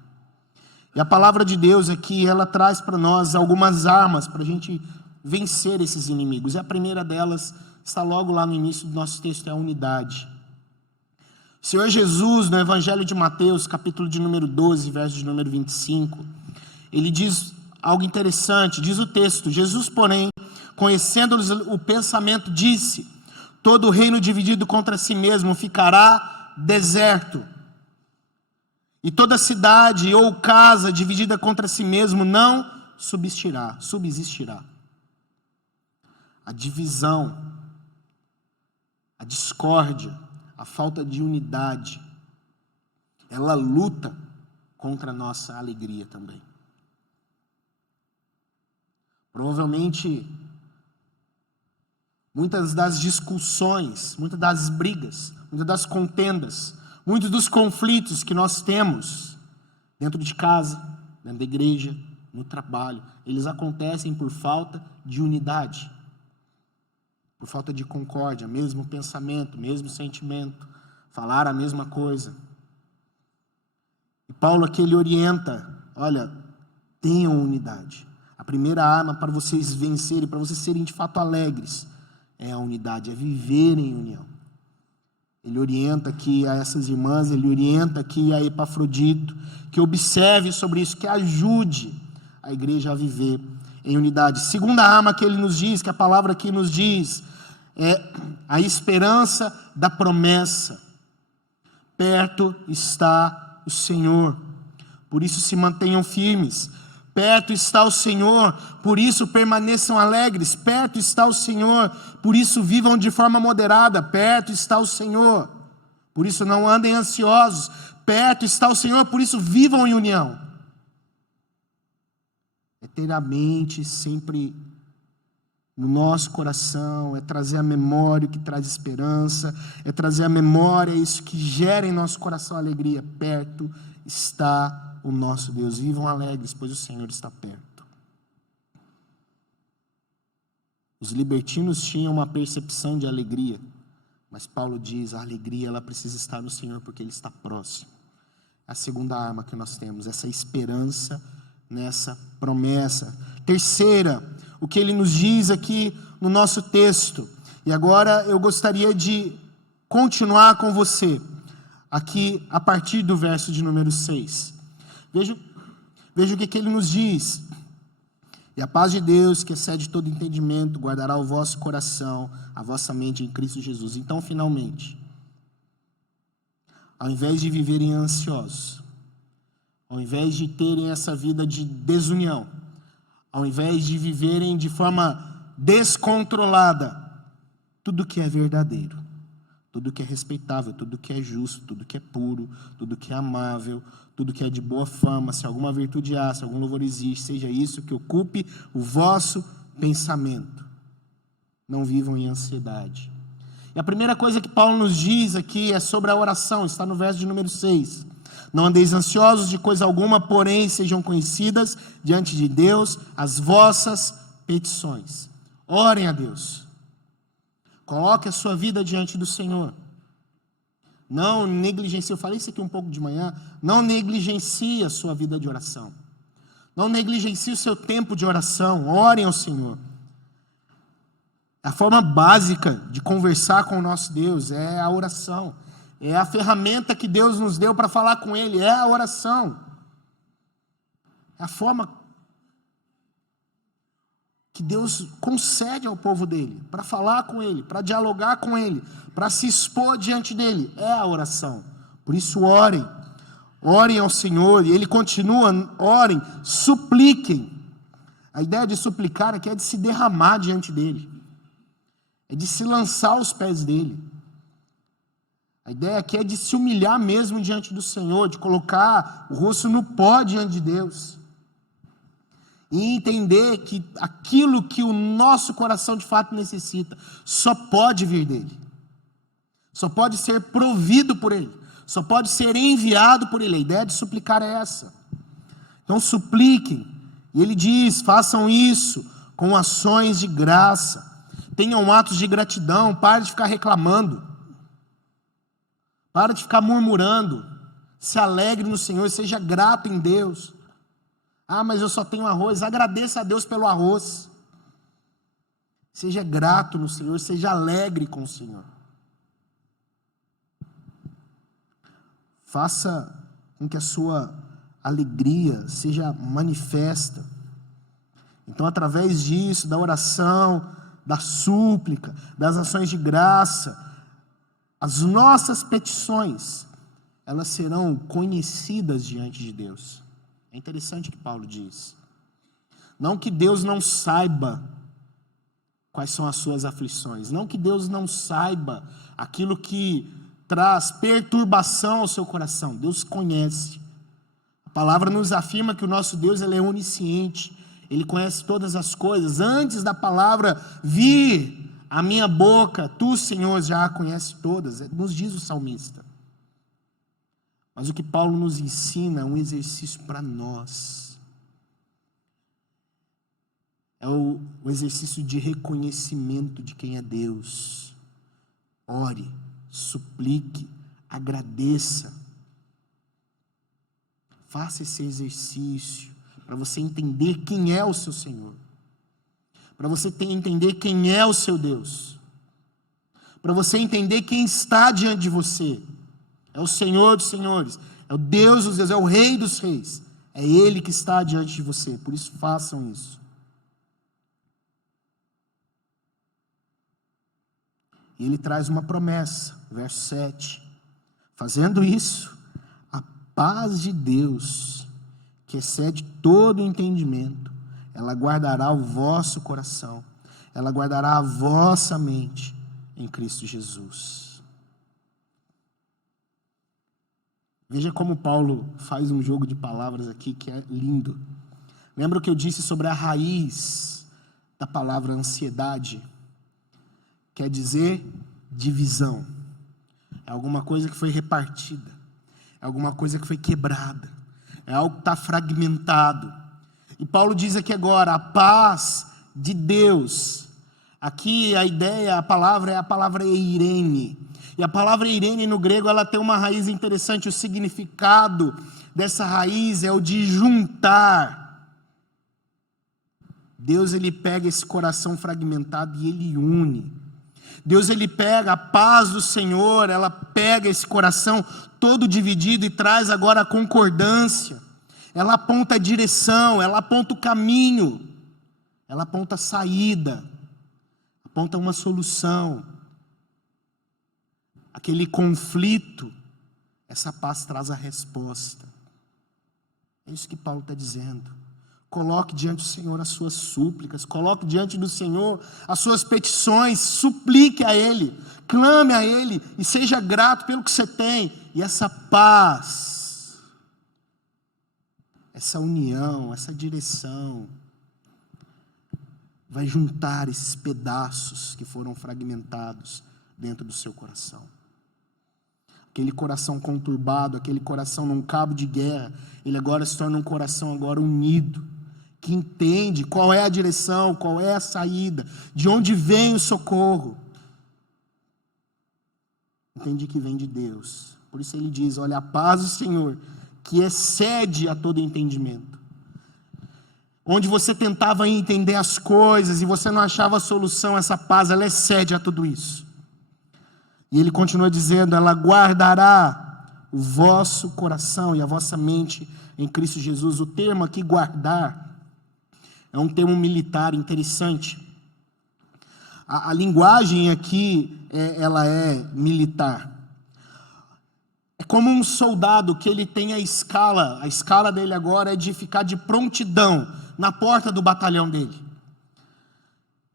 E a palavra de Deus aqui, ela traz para nós algumas armas para a gente vencer esses inimigos. E a primeira delas está logo lá no início do nosso texto, é a unidade. O Senhor Jesus, no Evangelho de Mateus, capítulo de número 12, verso de número 25, ele diz algo interessante, diz o texto: Jesus, porém, conhecendo-lhes o pensamento, disse: todo reino dividido contra si mesmo ficará deserto. E toda cidade ou casa dividida contra si mesmo não subsistirá. A divisão, a discórdia, a falta de unidade, ela luta contra a nossa alegria também. Provavelmente, muitas das discussões, muitas das brigas, muitas das contendas, muitos dos conflitos que nós temos dentro de casa, dentro da igreja, no trabalho, eles acontecem por falta de unidade, por falta de concórdia, mesmo pensamento, mesmo sentimento, falar a mesma coisa. E Paulo aqui ele orienta: olha, tenham unidade. A primeira arma para vocês vencerem, para vocês serem de fato alegres, é a unidade, é viver em união. Ele orienta aqui a essas irmãs, ele orienta aqui a Epafrodito, que observe sobre isso, que ajude a igreja a viver em unidade. Segunda arma que ele nos diz, que a palavra aqui nos diz, é a esperança da promessa. Perto está o Senhor, por isso se mantenham firmes. Perto está o Senhor, por isso permaneçam alegres. Perto está o Senhor, por isso vivam de forma moderada. Perto está o Senhor, por isso não andem ansiosos. Perto está o Senhor, por isso vivam em união. É ter a mente sempre no nosso coração, é trazer a memória o que traz esperança, é trazer a memória isso que gera em nosso coração alegria. Perto está o nosso Deus. Vivam alegres, pois o Senhor está perto. Os libertinos tinham uma percepção de alegria, mas Paulo diz: a alegria ela precisa estar no Senhor, porque Ele está próximo. A segunda arma que nós temos, essa esperança nessa promessa. Terceira, o que ele nos diz aqui no nosso texto. E agora eu gostaria de continuar com você, aqui a partir do verso de número 6. Veja o que ele nos diz. E a paz de Deus, que excede todo entendimento, guardará o vosso coração, a vossa mente em Cristo Jesus. Então, finalmente, ao invés de viverem ansiosos, ao invés de terem essa vida de desunião, ao invés de viverem de forma descontrolada, tudo que é verdadeiro, tudo que é respeitável, tudo que é justo, tudo que é puro, tudo que é amável, tudo que é de boa fama, se alguma virtude há, se algum louvor existe, seja isso que ocupe o vosso pensamento. Não vivam em ansiedade. E a primeira coisa que Paulo nos diz aqui é sobre a oração, está no verso de número 6. Não andeis ansiosos de coisa alguma, porém sejam conhecidas diante de Deus as vossas petições. Orem a Deus. Coloque a sua vida diante do Senhor. Não negligencie, eu falei isso aqui um pouco de manhã, não negligencie a sua vida de oração. Não negligencie o seu tempo de oração. Orem ao Senhor. A forma básica de conversar com o nosso Deus é a oração. É a ferramenta que Deus nos deu para falar com Ele, é a oração. É a forma que Deus concede ao povo dele, para falar com Ele, para dialogar com Ele, para se expor diante dele, é a oração. Por isso orem, orem ao Senhor, e Ele continua, orem, supliquem. A ideia de suplicar aqui é de se derramar diante dele, é de se lançar aos pés dele. A ideia aqui é de se humilhar mesmo diante do Senhor, de colocar o rosto no pó diante de Deus. E entender que aquilo que o nosso coração de fato necessita, só pode vir dele. Só pode ser provido por ele. Só pode ser enviado por ele. A ideia de suplicar é essa. Então supliquem. E ele diz, façam isso com ações de graça. Tenham atos de gratidão, pare de ficar reclamando. Para de ficar murmurando, se alegre no Senhor, seja grato em Deus. Ah, mas eu só tenho arroz, agradeça a Deus pelo arroz. Seja grato no Senhor, seja alegre com o Senhor. Faça com que a sua alegria seja manifesta. Então, através disso, da oração, da súplica, das ações de graça, as nossas petições, elas serão conhecidas diante de Deus. É interessante o que Paulo diz. Não que Deus não saiba quais são as suas aflições. Não que Deus não saiba aquilo que traz perturbação ao seu coração. Deus conhece. A palavra nos afirma que o nosso Deus, ele é onisciente. Ele conhece todas as coisas. Antes da palavra vir a minha boca, tu, Senhor, já a conhece todas, nos diz o salmista. Mas o que Paulo nos ensina é um exercício para nós. É o exercício de reconhecimento de quem é Deus. Ore, suplique, agradeça. Faça esse exercício para você entender quem é o seu Senhor. Para você entender quem é o seu Deus. Para você entender quem está diante de você. É o Senhor dos senhores. É o Deus dos deuses. É o Rei dos reis. É Ele que está diante de você. Por isso façam isso. E Ele traz uma promessa. Verso 7. Fazendo isso, a paz de Deus, que excede todo entendimento, ela guardará o vosso coração, ela guardará a vossa mente em Cristo Jesus. Veja como Paulo faz um jogo de palavras aqui que é lindo. Lembra o que eu disse sobre a raiz da palavra ansiedade? Quer dizer divisão. É alguma coisa que foi repartida, é alguma coisa que foi quebrada, é algo que está fragmentado. E Paulo diz aqui agora, a paz de Deus. Aqui a ideia, a palavra é a palavra eirene. E a palavra eirene no grego, ela tem uma raiz interessante. O significado dessa raiz é o de juntar. Deus, ele pega esse coração fragmentado e ele une. Deus, ele pega a paz do Senhor, ela pega esse coração todo dividido e traz agora a concordância. Ela aponta a direção, ela aponta o caminho, ela aponta a saída, aponta uma solução. Aquele conflito, essa paz traz a resposta. É isso que Paulo está dizendo. Coloque diante do Senhor as suas súplicas, coloque diante do Senhor as suas petições, suplique a Ele, clame a Ele e seja grato pelo que você tem. E essa paz, essa união, essa direção, vai juntar esses pedaços que foram fragmentados dentro do seu coração. Aquele coração conturbado, aquele coração num cabo de guerra, ele agora se torna um coração agora unido, que entende qual é a direção, qual é a saída, de onde vem o socorro. Entende que vem de Deus. Por isso ele diz, olha, a paz do Senhor, que excede a todo entendimento. Onde você tentava entender as coisas e você não achava a solução, essa paz, ela excede a tudo isso. E ele continua dizendo, ela guardará o vosso coração e a vossa mente em Cristo Jesus. O termo aqui, guardar, é um termo militar interessante. A linguagem aqui, ela é militar. É como um soldado que ele tem a escala dele agora é de ficar de prontidão na porta do batalhão dele.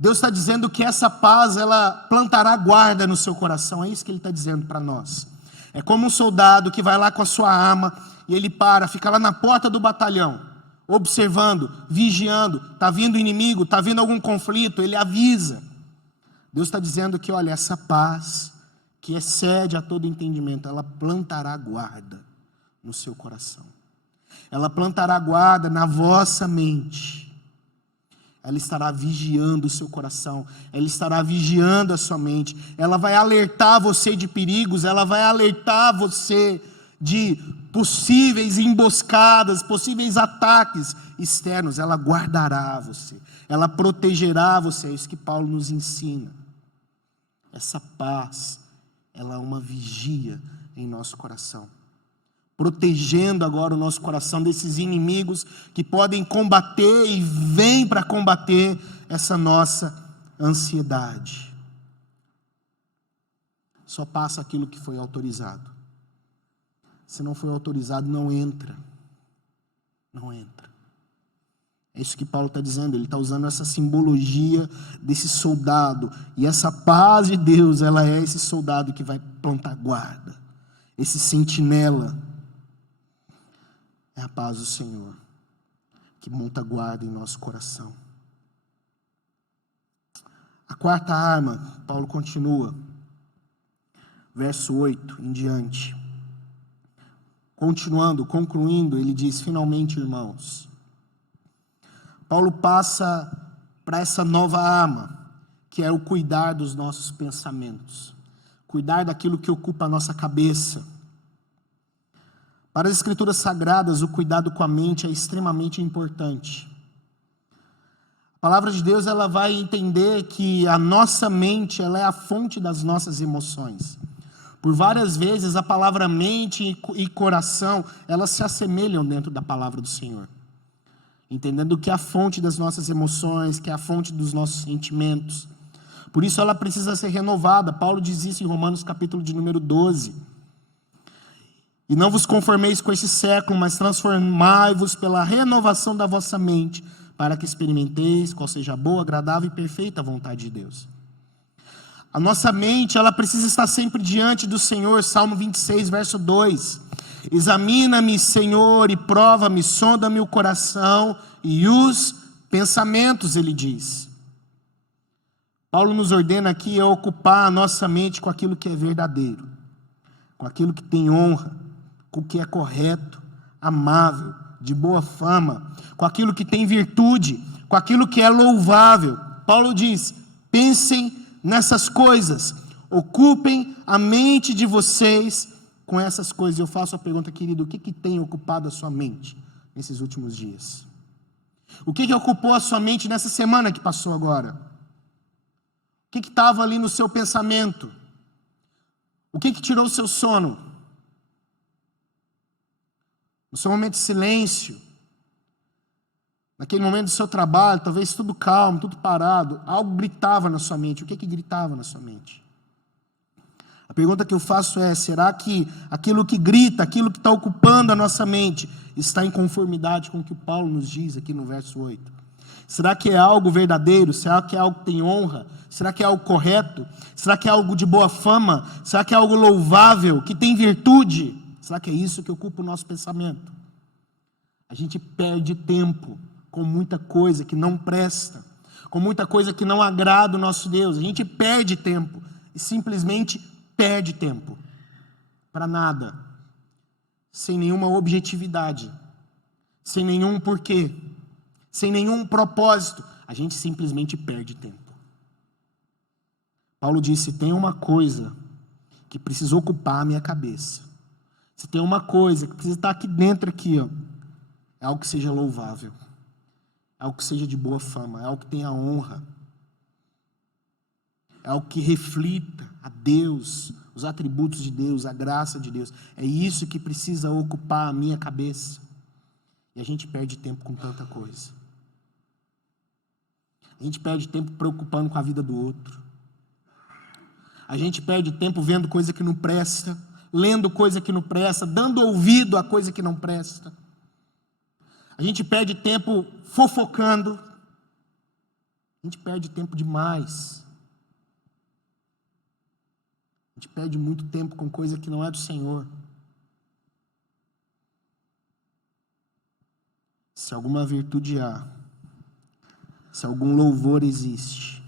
Deus está dizendo que essa paz, ela plantará guarda no seu coração, é isso que ele está dizendo para nós. É como um soldado que vai lá com a sua arma, e ele fica lá na porta do batalhão, observando, vigiando, está vindo inimigo, está vindo algum conflito, ele avisa. Deus está dizendo que, olha, essa paz, que excede a todo entendimento, ela plantará guarda no seu coração. Ela plantará guarda na vossa mente. Ela estará vigiando o seu coração, ela estará vigiando a sua mente, ela vai alertar você de perigos, ela vai alertar você de possíveis emboscadas, possíveis ataques externos, ela guardará você, ela protegerá você, é isso que Paulo nos ensina. Essa paz, ela é uma vigia em nosso coração, protegendo agora o nosso coração desses inimigos que podem combater e vêm para combater essa nossa ansiedade. Só passa aquilo que foi autorizado. Se não foi autorizado, não entra. Não entra. É isso que Paulo está dizendo, ele está usando essa simbologia desse soldado. E essa paz de Deus, ela é esse soldado que vai plantar guarda. Esse sentinela. É a paz do Senhor, que monta guarda em nosso coração. A quarta arma, Paulo continua, verso 8 em diante. Continuando, concluindo, ele diz, finalmente, irmãos, Paulo passa para essa nova arma, que é o cuidar dos nossos pensamentos, cuidar daquilo que ocupa a nossa cabeça. Para as Escrituras Sagradas, o cuidado com a mente é extremamente importante. A palavra de Deus, ela vai entender que a nossa mente, ela é a fonte das nossas emoções. Por várias vezes, a palavra mente e coração, elas se assemelham dentro da palavra do Senhor. Entendendo que é a fonte das nossas emoções, que é a fonte dos nossos sentimentos. Por isso, ela precisa ser renovada. Paulo diz isso em Romanos capítulo de número 12. E não vos conformeis com esse século, mas transformai-vos pela renovação da vossa mente, para que experimenteis qual seja a boa, agradável e perfeita vontade de Deus. A nossa mente, ela precisa estar sempre diante do Senhor. Salmo 26, verso 2. Examina-me, Senhor, e prova-me, sonda-me o coração e os pensamentos, ele diz. Paulo nos ordena aqui a ocupar a nossa mente com aquilo que é verdadeiro, com aquilo que tem honra, com o que é correto, amável, de boa fama, com aquilo que tem virtude, com aquilo que é louvável. Paulo diz, pensem nessas coisas, ocupem a mente de vocês com essas coisas. Eu faço a pergunta, querido, o que tem ocupado a sua mente nesses últimos dias? O que ocupou a sua mente nessa semana que passou agora? O que estava ali no seu pensamento? O que tirou o seu sono? No seu momento de silêncio, naquele momento do seu trabalho, talvez tudo calmo, tudo parado, algo gritava na sua mente. O que gritava na sua mente? A pergunta que eu faço é, será que aquilo que grita, aquilo que está ocupando a nossa mente, está em conformidade com o que Paulo nos diz aqui no verso 8? Será que é algo verdadeiro? Será que é algo que tem honra? Será que é algo correto? Será que é algo de boa fama? Será que é algo louvável, que tem virtude? Será que é isso que ocupa o nosso pensamento? A gente perde tempo com muita coisa que não presta, com muita coisa que não agrada o nosso Deus. A gente perde tempo e simplesmente perde tempo para nada, sem nenhuma objetividade, sem nenhum porquê, sem nenhum propósito, a gente simplesmente perde tempo. Paulo disse: tem uma coisa que precisa ocupar a minha cabeça. Se tem uma coisa que precisa estar aqui dentro, aqui, ó, é algo que seja louvável, é algo que seja de boa fama, é algo que tenha honra, é algo que reflita a Deus, os atributos de Deus, a graça de Deus. É isso que precisa ocupar a minha cabeça. E a gente perde tempo com tanta coisa. A gente perde tempo preocupando com a vida do outro. A gente perde tempo vendo coisa que não presta, lendo coisa que não presta, dando ouvido a coisa que não presta. A gente perde tempo fofocando. A gente perde tempo demais. A gente perde muito tempo com coisa que não é do Senhor. Se alguma virtude há, se algum louvor existe,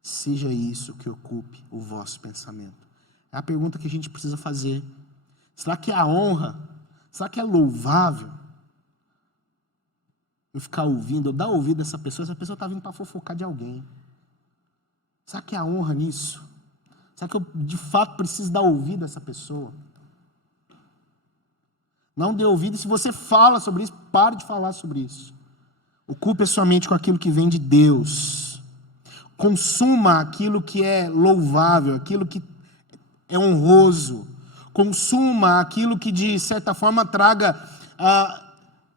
seja isso que ocupe o vosso pensamento. É a pergunta que a gente precisa fazer. Será que é a honra? Será que é louvável eu ficar ouvindo, eu dar ouvido a essa pessoa está vindo para fofocar de alguém? Será que é a honra nisso? Será que eu de fato preciso dar ouvido a essa pessoa? Não dê ouvido. Se você fala sobre isso, pare de falar sobre isso. Ocupe a sua mente com aquilo que vem de Deus. Consuma aquilo que é louvável, aquilo que é honroso. Consuma aquilo que de certa forma traga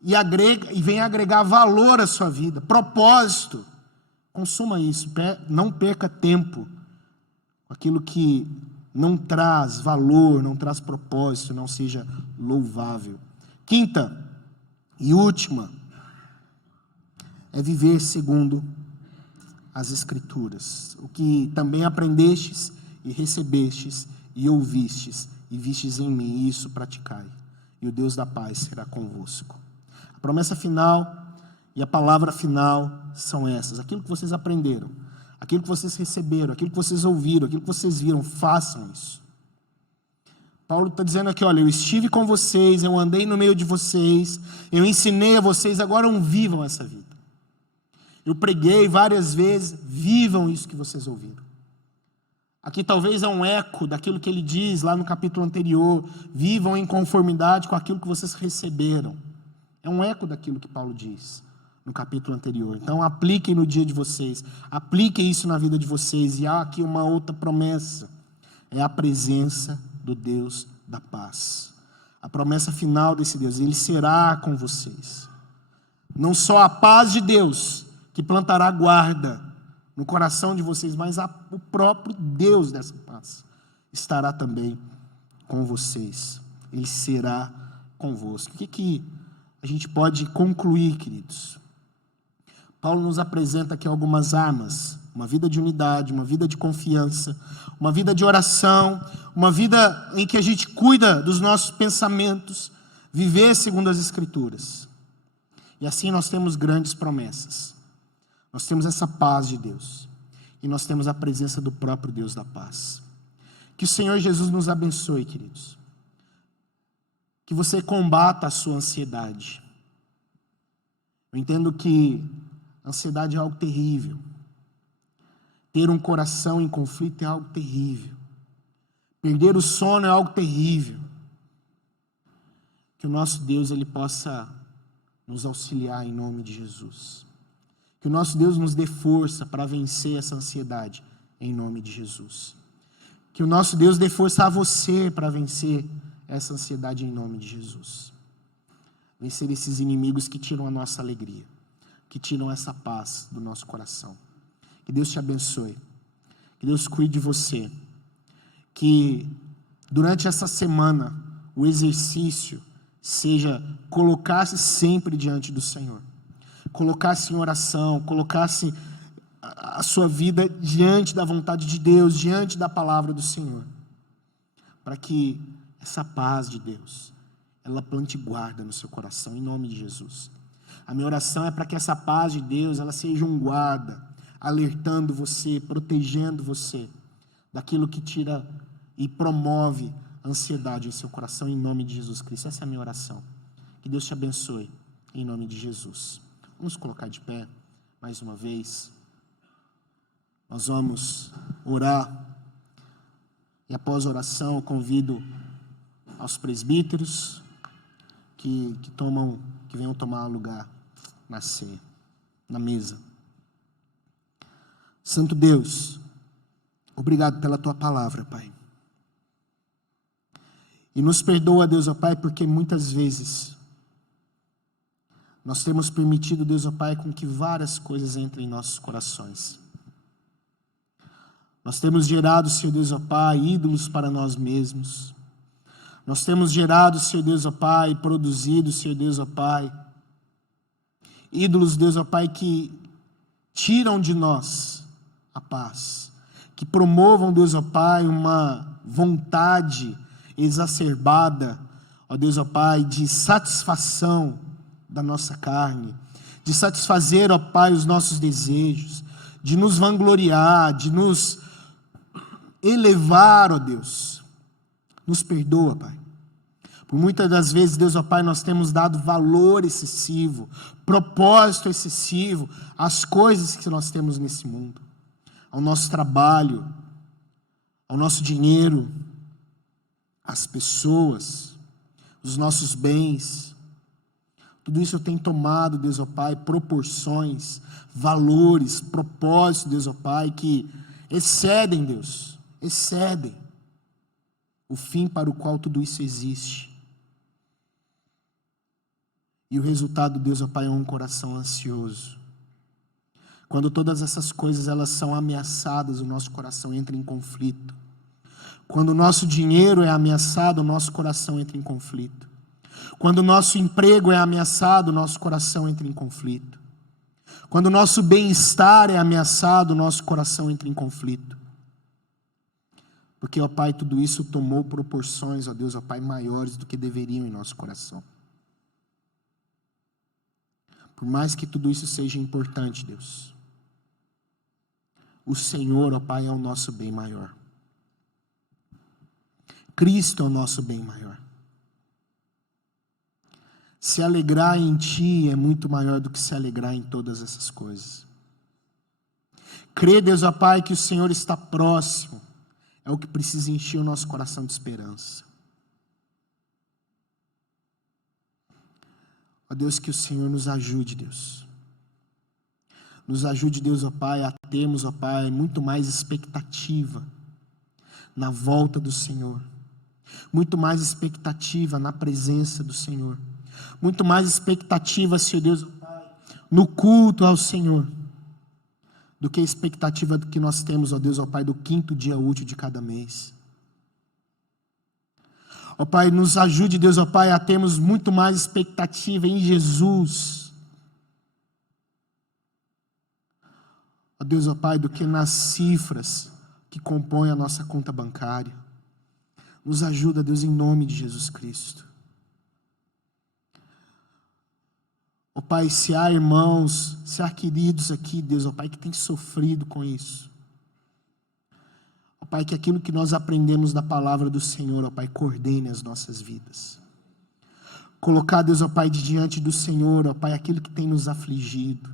e venha agregar valor à sua vida, propósito. Consuma isso. Não perca tempo com aquilo que não traz valor, não traz propósito, não seja louvável. Quinta e última é viver segundo as Escrituras. O que também aprendestes e recebestes e ouvistes e vistes em mim, isso praticai, e o Deus da paz será convosco. A promessa final e a palavra final são essas. Aquilo que vocês aprenderam, aquilo que vocês receberam, aquilo que vocês ouviram, aquilo que vocês viram, façam isso. Paulo está dizendo aqui, olha, eu estive com vocês, eu andei no meio de vocês, eu ensinei a vocês, agora vivam essa vida. Eu preguei várias vezes, vivam isso que vocês ouviram. Aqui talvez é um eco daquilo que ele diz lá no capítulo anterior, vivam em conformidade com aquilo que vocês receberam. É um eco daquilo que Paulo diz no capítulo anterior. Então apliquem no dia de vocês, apliquem isso na vida de vocês. E há aqui uma outra promessa, é a presença do Deus da paz. A promessa final desse Deus, Ele será com vocês. Não só a paz de Deus, que plantará guarda no coração de vocês, mas o próprio Deus dessa paz estará também com vocês. Ele será convosco. O que a gente pode concluir, queridos? Paulo nos apresenta aqui algumas armas: uma vida de unidade, uma vida de confiança, uma vida de oração, uma vida em que a gente cuida dos nossos pensamentos, viver segundo as Escrituras. E assim nós temos grandes promessas. Nós temos essa paz de Deus. E nós temos a presença do próprio Deus da paz. Que o Senhor Jesus nos abençoe, queridos. Que você combata a sua ansiedade. Eu entendo que a ansiedade é algo terrível. Ter um coração em conflito é algo terrível. Perder o sono é algo terrível. Que o nosso Deus, Ele possa nos auxiliar em nome de Jesus. Que o nosso Deus nos dê força para vencer essa ansiedade em nome de Jesus. Que o nosso Deus dê força a você para vencer essa ansiedade em nome de Jesus. Vencer esses inimigos que tiram a nossa alegria, que tiram essa paz do nosso coração. Que Deus te abençoe. Que Deus cuide de você. Que durante essa semana o exercício seja colocar-se sempre diante do Senhor. Colocar-se em oração, colocar-se a sua vida diante da vontade de Deus, diante da palavra do Senhor. Para que essa paz de Deus, ela plante guarda no seu coração, em nome de Jesus. A minha oração é para que essa paz de Deus, ela seja um guarda, alertando você, protegendo você daquilo que tira e promove ansiedade em seu coração, em nome de Jesus Cristo. Essa é a minha oração. Que Deus te abençoe, em nome de Jesus. Vamos colocar de pé, mais uma vez. Nós vamos orar. E após a oração, eu convido aos presbíteros que venham tomar lugar na ceia, na mesa. Santo Deus, obrigado pela tua palavra, Pai. E nos perdoa, Deus, ó Pai, porque muitas vezes nós temos permitido, Deus, ó Pai, com que várias coisas entrem em nossos corações. Nós temos gerado, Senhor Deus, ó Pai, ídolos para nós mesmos. Nós temos gerado, Senhor Deus, ó Pai, produzido, Senhor Deus, ó Pai, ídolos, Deus, ó Pai, que tiram de nós a paz, que promovam, Deus, ó Pai, uma vontade exacerbada, ó Deus, ó Pai, de satisfação da nossa carne, de satisfazer, ó Pai, os nossos desejos, de nos vangloriar, de nos elevar, ó Deus. Nos perdoa, Pai. Por muitas das vezes, Deus, ó Pai, nós temos dado valor excessivo, propósito excessivo às coisas que nós temos nesse mundo, ao nosso trabalho, ao nosso dinheiro, às pessoas, os nossos bens. Tudo isso tem tomado, Deus, ó Pai, proporções, valores, propósitos, Deus, ó Pai, que excedem, Deus, excedem o fim para o qual tudo isso existe. E o resultado, Deus, ó Pai, é um coração ansioso. Quando todas essas coisas elas são ameaçadas, o nosso coração entra em conflito. Quando o nosso dinheiro é ameaçado, o nosso coração entra em conflito. Quando o nosso emprego é ameaçado, o nosso coração entra em conflito. Quando o nosso bem-estar é ameaçado, o nosso coração entra em conflito. Porque, ó Pai, tudo isso tomou proporções, ó Deus, ó Pai, maiores do que deveriam em nosso coração. Por mais que tudo isso seja importante, Deus, o Senhor, ó Pai, é o nosso bem maior. Cristo é o nosso bem maior. Se alegrar em Ti é muito maior do que se alegrar em todas essas coisas. Crê, Deus, ó Pai, que o Senhor está próximo, é o que precisa encher o nosso coração de esperança. Ó Deus, que o Senhor nos ajude, Deus. Nos ajude, Deus, ó Pai, a termos, ó Pai, muito mais expectativa na volta do Senhor. Muito mais expectativa na presença do Senhor. Muito mais expectativa, Senhor Deus, ó Pai, no culto ao Senhor, do que a expectativa que nós temos, ó Deus, ó Pai, do 5º dia útil de cada mês. Ó Pai, nos ajude, Deus, ó Pai, a termos muito mais expectativa em Jesus. Ó Deus, ó Pai, do que nas cifras que compõem a nossa conta bancária. Nos ajuda, Deus, em nome de Jesus Cristo. Ó Pai, se há irmãos, se há queridos aqui, Deus, ó Pai, que tem sofrido com isso. Ó Pai, que aquilo que nós aprendemos da palavra do Senhor, ó Pai, coordene as nossas vidas. Colocar, Deus, ó Pai, diante do Senhor, ó Pai, aquilo que tem nos afligido.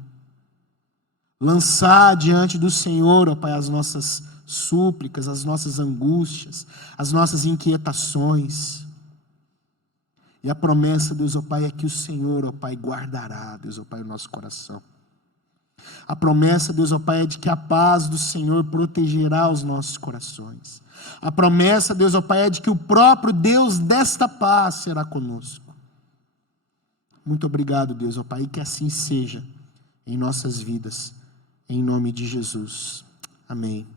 Lançar diante do Senhor, ó Pai, as nossas súplicas, as nossas angústias, as nossas inquietações. E a promessa, Deus, ó Pai, é que o Senhor, ó Pai, guardará, Deus, ó Pai, o nosso coração. A promessa, Deus, ó Pai, é de que a paz do Senhor protegerá os nossos corações. A promessa, Deus, ó Pai, é de que o próprio Deus desta paz será conosco. Muito obrigado, Deus, ó Pai, e que assim seja em nossas vidas, em nome de Jesus. Amém.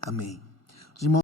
Amém. Os irmãos